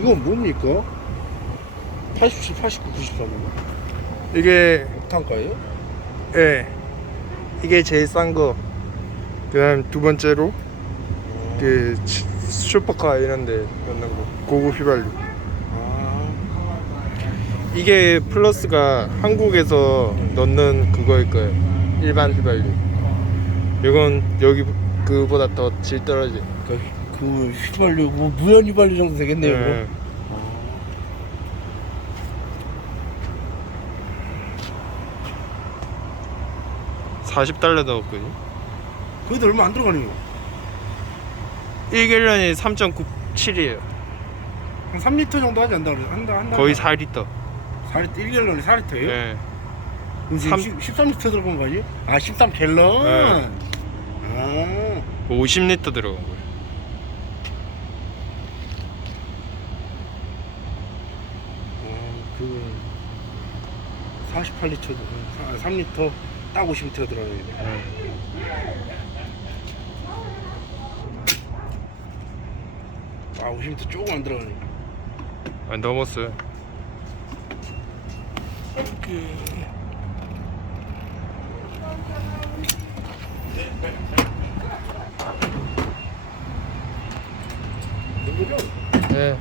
이건 뭡니까? 87, 89, 93. 이게 탄가예요? 예 이게 제일 싼 거. 그다음 두 번째로 그 치- 슈퍼카 이런데 넣는 거 고급 휘발유. 아, 이게 플러스가 한국에서 넣는 그거일 거예요. 일반 휘발유. 이건 여기 그보다 더 질 떨어져. 그, 그 휘발유, 뭐 무연 휘발유 정도 되겠네요. 예. 그럼. 40달러 넣었거든요. 그래도 얼마 안 들어가네요. 1갤런이 3.97이에요. 한 3리터 정도 하지 않나 그래? 한다 한다. 거의 4리터. 4리터 1갤런이 4리터예요? 예. 그럼 삼- 지금 13리터 들어간 거 아니에요? 아 13 갤런. 네. 아. 50리터 들어간 거예요. 어, 그 48리터, 3리터 딱 50리터 들어가네. 아 50리터 조금 안 들어가네. 아, 넘었어요. 이거죠? 예.